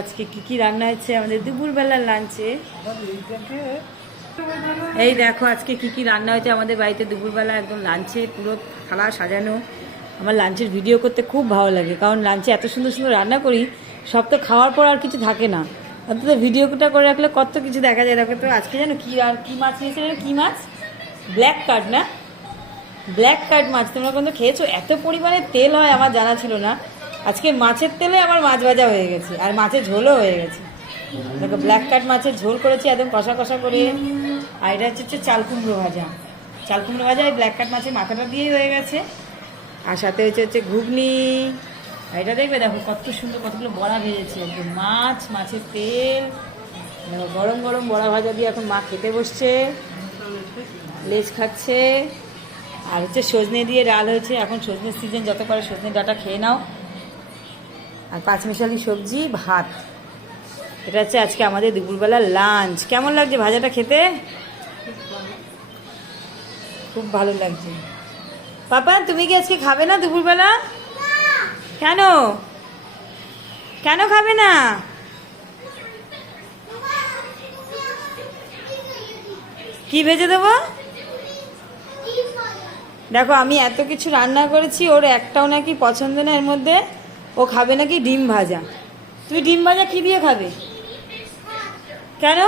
আজকে কি কি রান্না হচ্ছে আমাদের দুপুরবেলার লাঞ্চে। এই দেখো আজকে কি কি রান্না হয়েছে আমাদের বাড়িতে দুপুরবেলা একদম লাঞ্চে, পুরো থালা সাজানো। আমার লাঞ্চের ভিডিও করতে খুব ভালো লাগে, কারণ লাঞ্চে এত সুন্দর সুন্দর রান্না করি, সব তো খাওয়ার পর আর কিছু থাকে না, অন্তত ভিডিওটা করে রাখলে কত কিছু দেখা যায়। দেখো তো আজকে জানো কি আর কি মাছ নিয়েছে, কি মাছ, ব্ল্যাক কার্ড না, ব্ল্যাক কার্ড মাছ। তোমরা কিন্তু খেয়েছো? এত পরিমাণে তেল হয় আমার জানা ছিল না। আজকে মাছের তেলে আমার মাছ ভাজা হয়ে গেছে, আর মাছের ঝোলও হয়ে গেছে। দেখো ব্ল্যাক কার্ড মাছের ঝোল করেছি একদম কষা কষা করে। আর এটা হচ্ছে চাল কুমড়ো ভাজা, চাল কুমড়ো ভাজা এই ব্ল্যাক কার্ড মাছের মাথাটা দিয়েই হয়ে গেছে। আর সাথে হচ্ছে ঘুগনি। আর এটা দেখবে দেখো কত সুন্দর, কতগুলো বড়া ভেজেছি একদম, মাছ, মাছের তেল। দেখো গরম গরম বড়া ভাজা দিয়ে এখন মা খেতে বসছে, লেজ খাচ্ছে। আর হচ্ছে সজনে দিয়ে ডাল হয়েছে, এখন সজনের সিজন, যত করে সজনে ডাটা খেয়ে নাও। আর পাঁচমিশালি সবজি, ভাত। এটা হচ্ছে আজকে আমাদের দুপুরবেলার লাঞ্চ। কেমন লাগছে ভাজাটা খেতে? খুব ভালো লাগছে। পাপা তুমি কি আজকে খাবে না দুপুরবেলা? কেন কেন খাবে না? কি ভেজে দেবো? দেখো আমি এত কিছু রান্না করেছি, ওর একটাও নাকি পছন্দ না। এর মধ্যে ও খাবে নাকি ডিম ভাজা। তুমি ডিম ভাজা কি দিয়ে খাবে? কেন?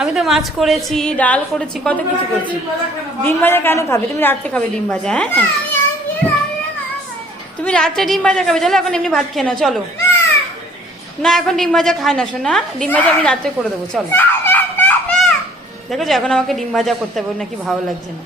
আমি তো মাছ করেছি, ডাল করেছি, কত কিছু করেছি। ডিম ভাজা কেন খাবে? তুমি রাত্রে খাবে ডিম ভাজা? হ্যাঁ তুমি রাত্রে ডিম ভাজা খাবে। চলো এখন এমনি ভাত খেয়ে নাও, চলো। না এখন ডিম ভাজা খায় না শোনা, ডিম ভাজা আমি রাত্রে করে দেবো, চলো। দেখো যে এখন আমাকে ডিম ভাজা করতে হবে, নাকি ভালো লাগছে না।